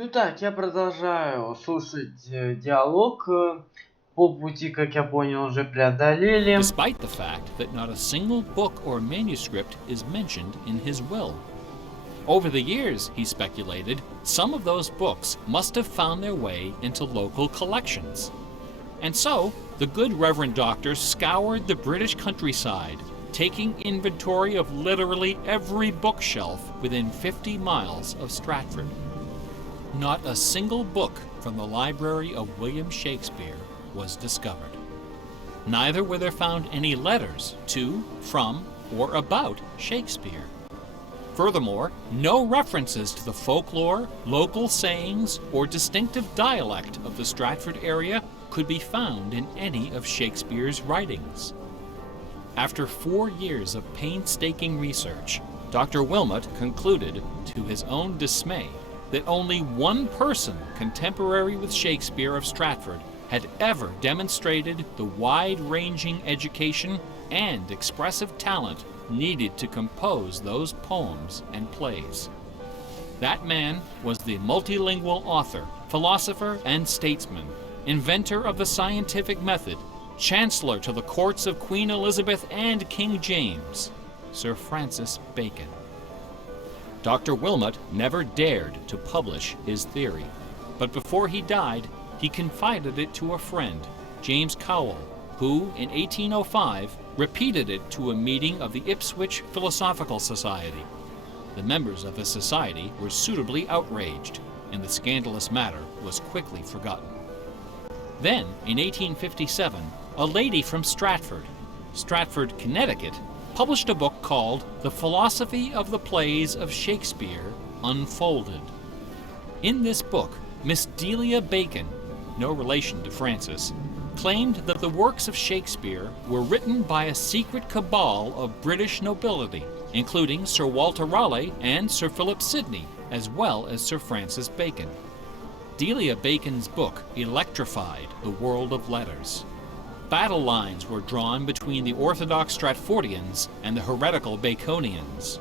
Ну так, я продолжаю слушать диалог. Полпути, как я понял, уже преодолели. Despite the fact that not a single book or manuscript is mentioned in his will. Over the years, he speculated, some of those books must have found their way into local collections. And so, the good Reverend Doctor scoured the British countryside, taking inventory of literally every bookshelf within 50 miles of Stratford. Not a single book from the library of William Shakespeare was discovered. Neither were there found any letters to, from, or about Shakespeare. Furthermore, no references to the folklore, local sayings, or distinctive dialect of the Stratford area could be found in any of Shakespeare's writings. After 4 years of painstaking research, Dr. Wilmot concluded, to his own dismay, that only one person contemporary with Shakespeare of Stratford had ever demonstrated the wide-ranging education and expressive talent needed to compose those poems and plays. That man was the multilingual author, philosopher, and statesman, inventor of the scientific method, chancellor to the courts of Queen Elizabeth and King James, Sir Francis Bacon. Dr. Wilmot never dared to publish his theory, but before he died, he confided it to a friend, James Cowell, who, in 1805, repeated it to a meeting of the Ipswich Philosophical Society. The members of the society were suitably outraged, and the scandalous matter was quickly forgotten. Then, in 1857, a lady from Stratford, Connecticut, published a book called The Philosophy of the Plays of Shakespeare Unfolded. In this book, Miss Delia Bacon, no relation to Francis, claimed that the works of Shakespeare were written by a secret cabal of British nobility, including Sir Walter Raleigh and Sir Philip Sidney, as well as Sir Francis Bacon. Delia Bacon's book electrified the world of letters. Battle lines were drawn between the orthodox Stratfordians and the heretical Baconians.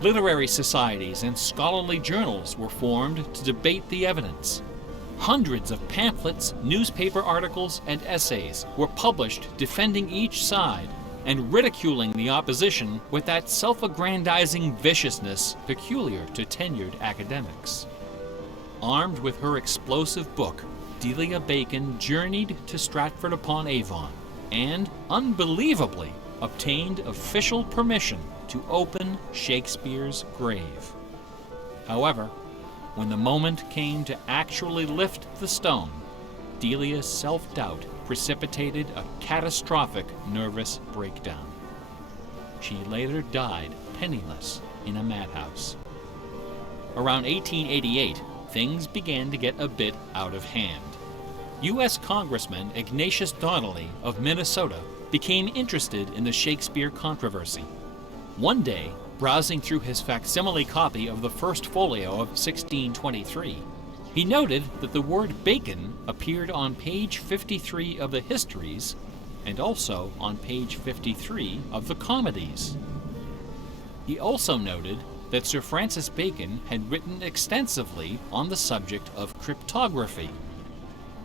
Literary societies and scholarly journals were formed to debate the evidence. Hundreds of pamphlets, newspaper articles, and essays were published defending each side and ridiculing the opposition with that self-aggrandizing viciousness peculiar to tenured academics. Armed with her explosive book, Delia Bacon journeyed to Stratford-upon-Avon and, unbelievably, obtained official permission to open Shakespeare's grave. However, when the moment came to actually lift the stone, Delia's self-doubt precipitated a catastrophic nervous breakdown. She later died penniless in a madhouse. Around 1888, things began to get a bit out of hand. U.S. Congressman Ignatius Donnelly of Minnesota became interested in the Shakespeare controversy. One day, browsing through his facsimile copy of the First Folio of 1623, he noted that the word bacon appeared on page 53 of the Histories and also on page 53 of the Comedies. He also noted that Sir Francis Bacon had written extensively on the subject of cryptography.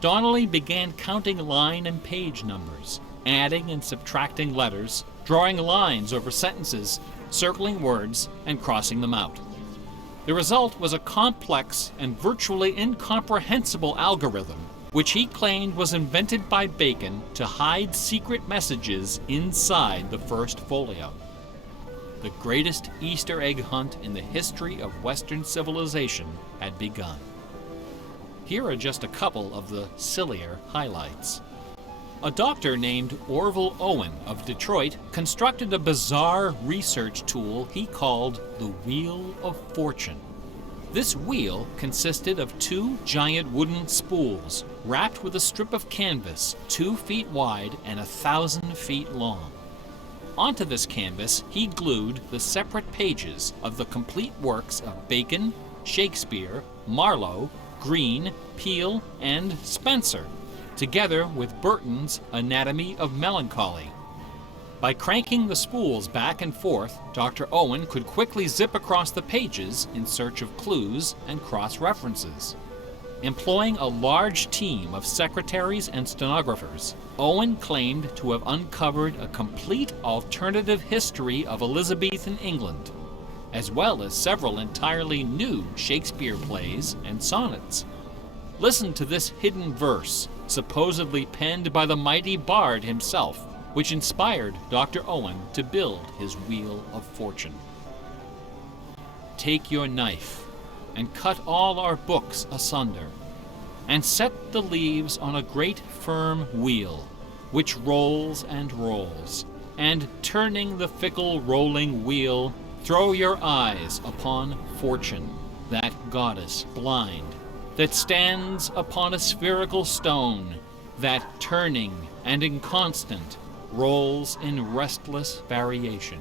Donnelly began counting line and page numbers, adding and subtracting letters, drawing lines over sentences, circling words, and crossing them out. The result was a complex and virtually incomprehensible algorithm, which he claimed was invented by Bacon to hide secret messages inside the First Folio. The greatest Easter egg hunt in the history of Western civilization had begun. Here are just a couple of the sillier highlights. A doctor named Orville Owen of Detroit constructed a bizarre research tool he called the Wheel of Fortune. This wheel consisted of 2 giant wooden spools wrapped with a strip of canvas 2 feet wide and 1,000 feet long. Onto this canvas, he glued the separate pages of the complete works of Bacon, Shakespeare, Marlowe, Greene, Peele, and Spenser, together with Burton's Anatomy of Melancholy. By cranking the spools back and forth, Dr. Owen could quickly zip across the pages in search of clues and cross-references. Employing a large team of secretaries and stenographers, Owen claimed to have uncovered a complete alternative history of Elizabethan England, as well as several entirely new Shakespeare plays and sonnets. Listen to this hidden verse, supposedly penned by the mighty bard himself, which inspired Dr. Owen to build his Wheel of Fortune. Take your knife, and cut all our books asunder, and set the leaves on a great firm wheel, which rolls and rolls, and turning the fickle rolling wheel, throw your eyes upon Fortune, that goddess blind, that stands upon a spherical stone, that turning and inconstant rolls in restless variation.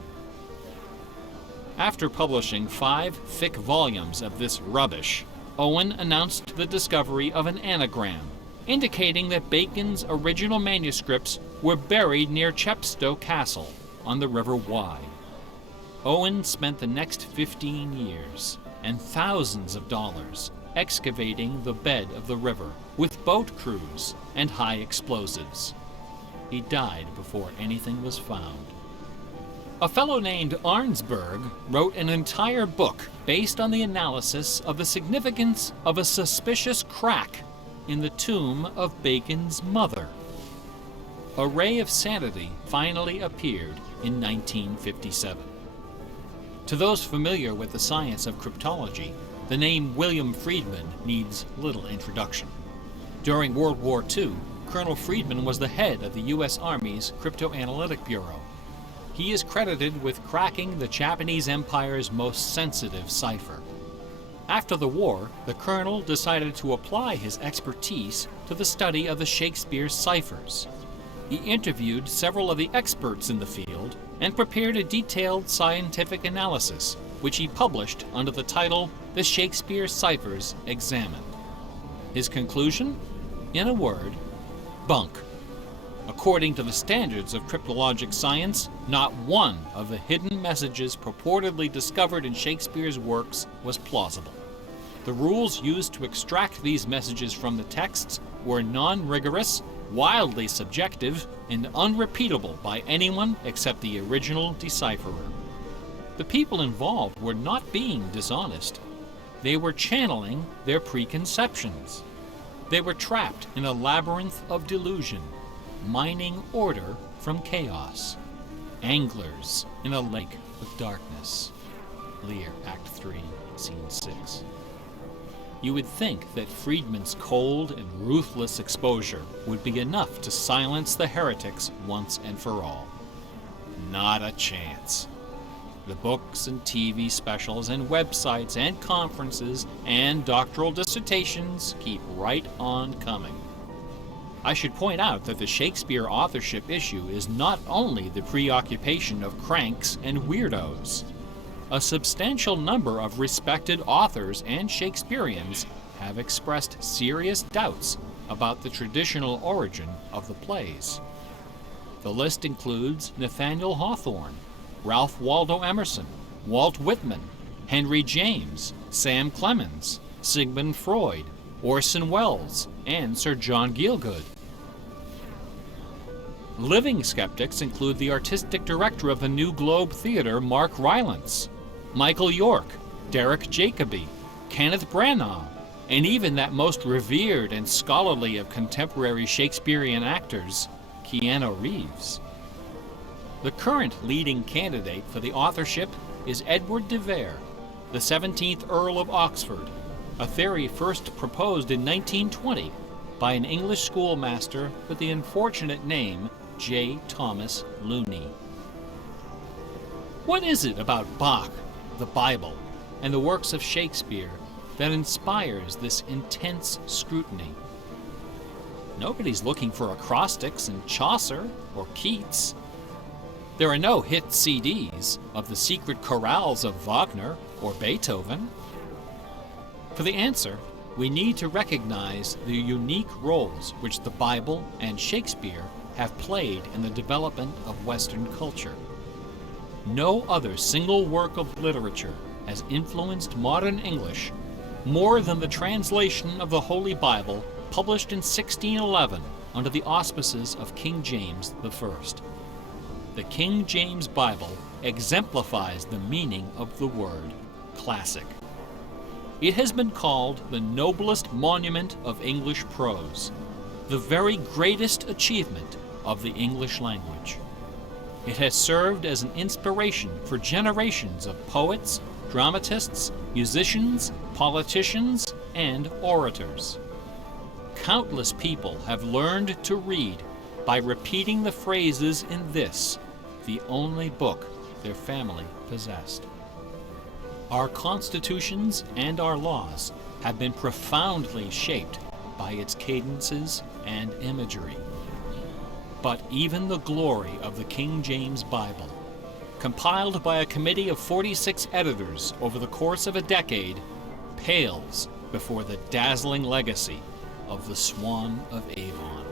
After publishing 5 thick volumes of this rubbish, Owen announced the discovery of an anagram, indicating that Bacon's original manuscripts were buried near Chepstow Castle on the River Wye. Owen spent the next 15 years and thousands of dollars excavating the bed of the river with boat crews and high explosives. He died before anything was found. A fellow named Arnsberg wrote an entire book based on the analysis of the significance of a suspicious crack in the tomb of Bacon's mother. A Ray of Sanity finally appeared in 1957. To those familiar with the science of cryptology, the name William Friedman needs little introduction. During World War II, Colonel Friedman was the head of the U.S. Army's Cryptoanalytic Bureau. He is credited with cracking the Japanese Empire's most sensitive cipher. After the war, the colonel decided to apply his expertise to the study of the Shakespeare ciphers. He interviewed several of the experts in the field and prepared a detailed scientific analysis, which he published under the title The Shakespeare Ciphers Examined. His conclusion? In a word, bunk. According to the standards of cryptologic science, not one of the hidden messages purportedly discovered in Shakespeare's works was plausible. The rules used to extract these messages from the texts were non-rigorous, wildly subjective, and unrepeatable by anyone except the original decipherer. The people involved were not being dishonest. They were channeling their preconceptions. They were trapped in a labyrinth of delusion, mining order from chaos. Anglers in a lake of darkness. Lear, Act 3, Scene 6. You would think that Friedman's cold and ruthless exposure would be enough to silence the heretics once and for all. Not a chance. The books and TV specials and websites and conferences and doctoral dissertations keep right on coming. I should point out that the Shakespeare authorship issue is not only the preoccupation of cranks and weirdos. A substantial number of respected authors and Shakespeareans have expressed serious doubts about the traditional origin of the plays. The list includes Nathaniel Hawthorne, Ralph Waldo Emerson, Walt Whitman, Henry James, Sam Clemens, Sigmund Freud, Orson Welles, and Sir John Gielgud. Living skeptics include the artistic director of the New Globe Theatre, Mark Rylance, Michael York, Derek Jacobi, Kenneth Branagh, and even that most revered and scholarly of contemporary Shakespearean actors, Keanu Reeves. The current leading candidate for the authorship is Edward de Vere, the 17th Earl of Oxford, a theory first proposed in 1920 by an English schoolmaster with the unfortunate name J. Thomas Looney. What is it about Bach, the Bible, and the works of Shakespeare that inspires this intense scrutiny? Nobody's looking for acrostics in Chaucer or Keats. There are no hit CDs of the secret chorales of Wagner or Beethoven. For the answer, we need to recognize the unique roles which the Bible and Shakespeare have played in the development of Western culture. No other single work of literature has influenced modern English more than the translation of the Holy Bible published in 1611 under the auspices of King James I. The King James Bible exemplifies the meaning of the word classic. It has been called the noblest monument of English prose, the very greatest achievement of the English language. It has served as an inspiration for generations of poets, dramatists, musicians, politicians, and orators. Countless people have learned to read by repeating the phrases in this, the only book their family possessed. Our constitutions and our laws have been profoundly shaped by its cadences and imagery. But even the glory of the King James Bible, compiled by a committee of 46 editors over the course of a decade, pales before the dazzling legacy of the Swan of Avon.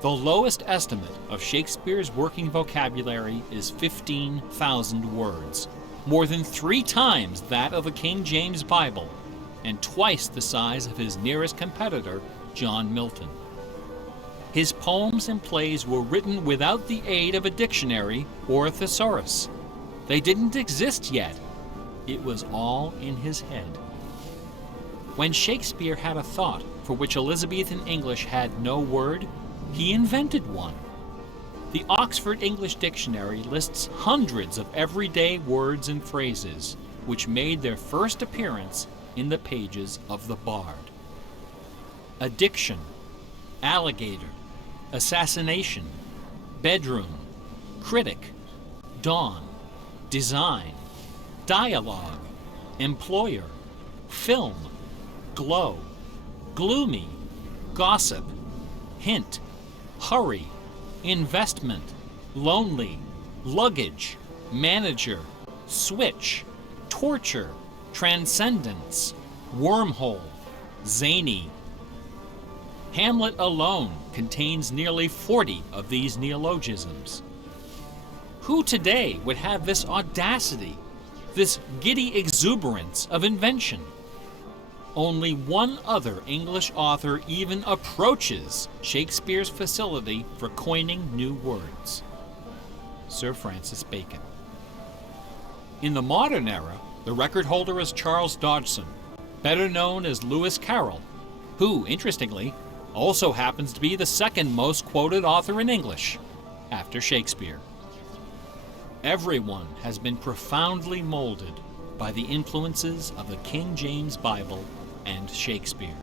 The lowest estimate of Shakespeare's working vocabulary is 15,000 words, more than 3 times that of the King James Bible, and twice the size of his nearest competitor, John Milton. His poems and plays were written without the aid of a dictionary or a thesaurus. They didn't exist yet. It was all in his head. When Shakespeare had a thought for which Elizabethan English had no word, he invented one. The Oxford English Dictionary lists hundreds of everyday words and phrases which made their first appearance in the pages of the Bard. Addiction, alligator, assassination, bedroom, critic, dawn, design, dialogue, employer, film, glow, gloomy, gossip, hint, hurry, investment, lonely, luggage, manager, switch, torture, transcendence, wormhole, zany. Hamlet alone contains nearly 40 of these neologisms. Who today would have this audacity, this giddy exuberance of invention? Only one other English author even approaches Shakespeare's facility for coining new words: Sir Francis Bacon. In the modern era, the record holder is Charles Dodgson, better known as Lewis Carroll, who, interestingly, also happens to be the second most quoted author in English, after Shakespeare. Everyone has been profoundly molded by the influences of the King James Bible and Shakespeare.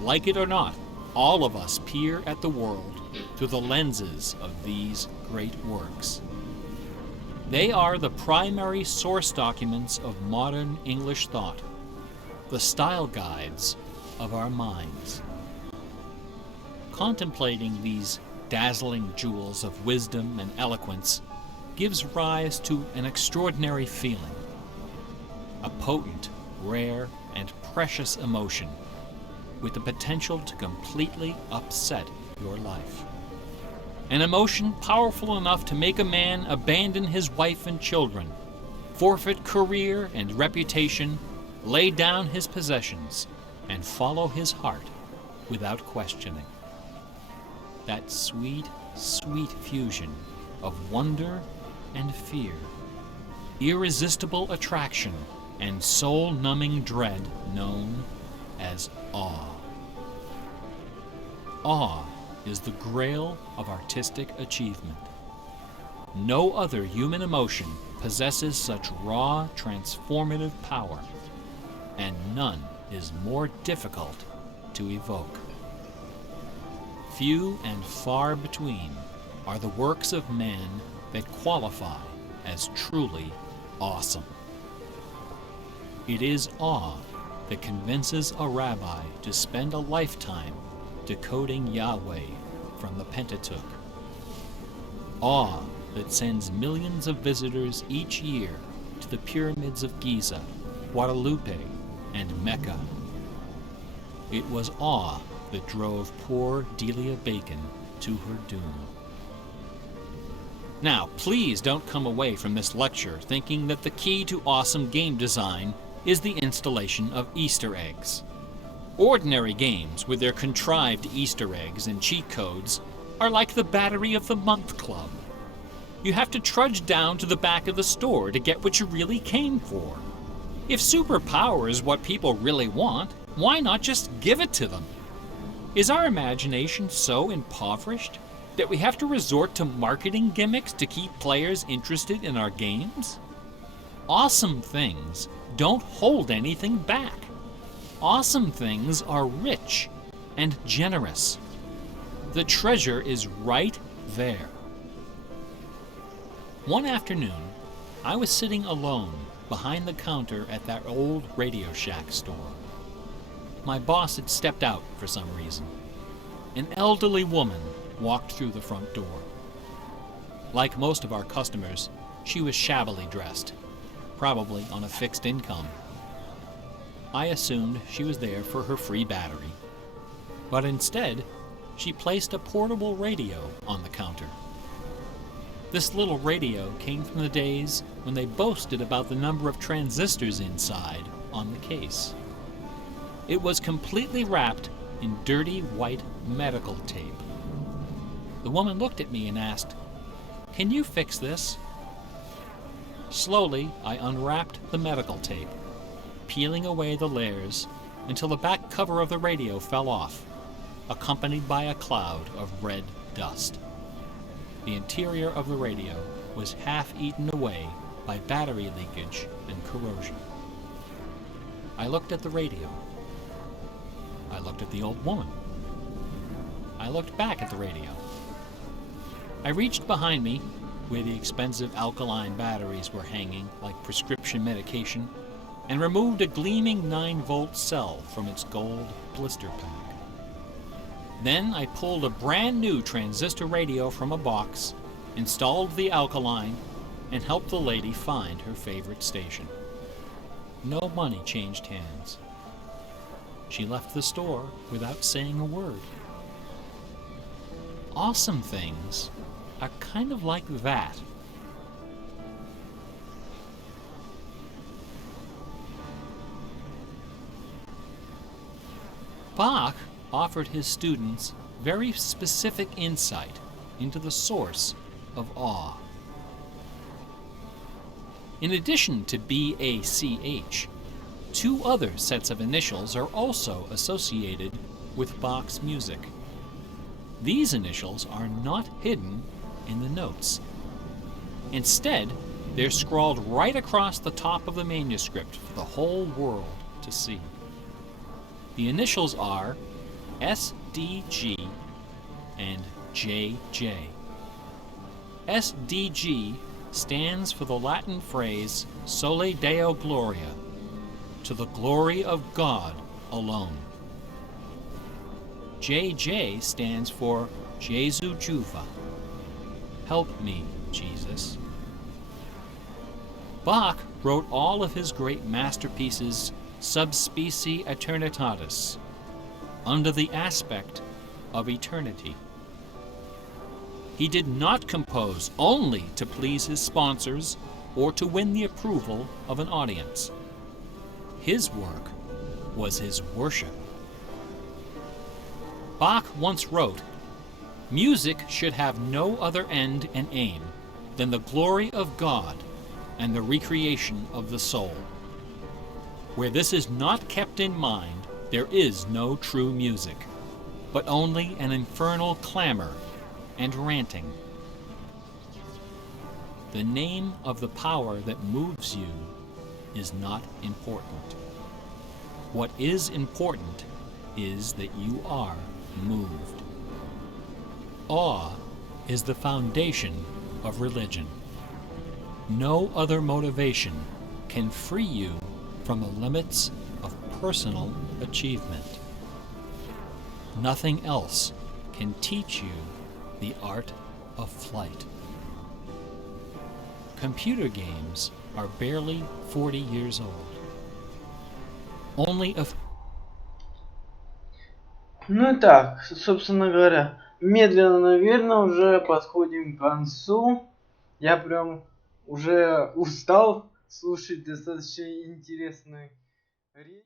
Like it or not, all of us peer at the world through the lenses of these great works. They are the primary source documents of modern English thought, the style guides of our minds. Contemplating these dazzling jewels of wisdom and eloquence gives rise to an extraordinary feeling, a potent, rare, and precious emotion with the potential to completely upset your life. An emotion powerful enough to make a man abandon his wife and children, forfeit career and reputation, lay down his possessions, and follow his heart without questioning. That sweet, sweet fusion of wonder and fear, irresistible attraction, and soul-numbing dread known as awe. Awe is the grail of artistic achievement. No other human emotion possesses such raw, transformative power, and none is more difficult to evoke. Few and far between are the works of man that qualify as truly awesome. It is awe that convinces a rabbi to spend a lifetime decoding Yahweh from the Pentateuch. Awe that sends millions of visitors each year to the pyramids of Giza, Guadalupe, and Mecca. It was awe that drove poor Delia Bacon to her doom. Now, please don't come away from this lecture thinking that the key to awesome game design is the installation of Easter eggs. Ordinary games with their contrived Easter eggs and cheat codes are like the Battery of the Month Club. You have to trudge down to the back of the store to get what you really came for. If superpower is what people really want, why not just give it to them? Is our imagination so impoverished that we have to resort to marketing gimmicks to keep players interested in our games? Awesome things don't hold anything back. Awesome things are rich and generous. The treasure is right there. One afternoon, I was sitting alone behind the counter at that old Radio Shack store. My boss had stepped out for some reason. An elderly woman walked through the front door. Like most of our customers, she was shabbily dressed, probably on a fixed income. I assumed she was there for her free battery, but instead, she placed a portable radio on the counter. This little radio came from the days when they boasted about the number of transistors inside on the case. It was completely wrapped in dirty white medical tape. The woman looked at me and asked, "Can you fix this?" Slowly, I unwrapped the medical tape, peeling away the layers until the back cover of the radio fell off, accompanied by a cloud of red dust. The interior of the radio was half eaten away by battery leakage and corrosion. I looked at the radio. I looked at the old woman. I looked back at the radio. I reached behind me, where the expensive alkaline batteries were hanging like prescription medication, and removed a gleaming 9-volt cell from its gold blister pack. Then I pulled a brand new transistor radio from a box, installed the alkaline, and helped the lady find her favorite station. No money changed hands. She left the store without saying a word. Awesome things are kind of like that. Bach offered his students very specific insight into the source of awe. In addition to BACH, 2 other sets of initials are also associated with Bach's music. These initials are not hidden in the notes. Instead, they're scrawled right across the top of the manuscript for the whole world to see. The initials are SDG and JJ. SDG stands for the Latin phrase Sole Deo Gloria, to the glory of God alone. JJ stands for Jesu Juva, help me, Jesus. Bach wrote all of his great masterpieces sub specie aeternitatis, under the aspect of eternity. He did not compose only to please his sponsors or to win the approval of an audience. His work was his worship. Bach once wrote, "Music should have no other end and aim than the glory of God and the recreation of the soul. Where this is not kept in mind, there is no true music, but only an infernal clamor and ranting." The name of the power that moves you is not important. What is important is that you are moved. Awe is the foundation of religion. No other motivation can free you from the limits of personal achievement. Nothing else can teach you the art of flight. Computer games are barely 40 years old. Only a Ну и так, собственно говоря, медленно, наверное, уже подходим к концу. Я прям уже устал слушать достаточно интересные речи.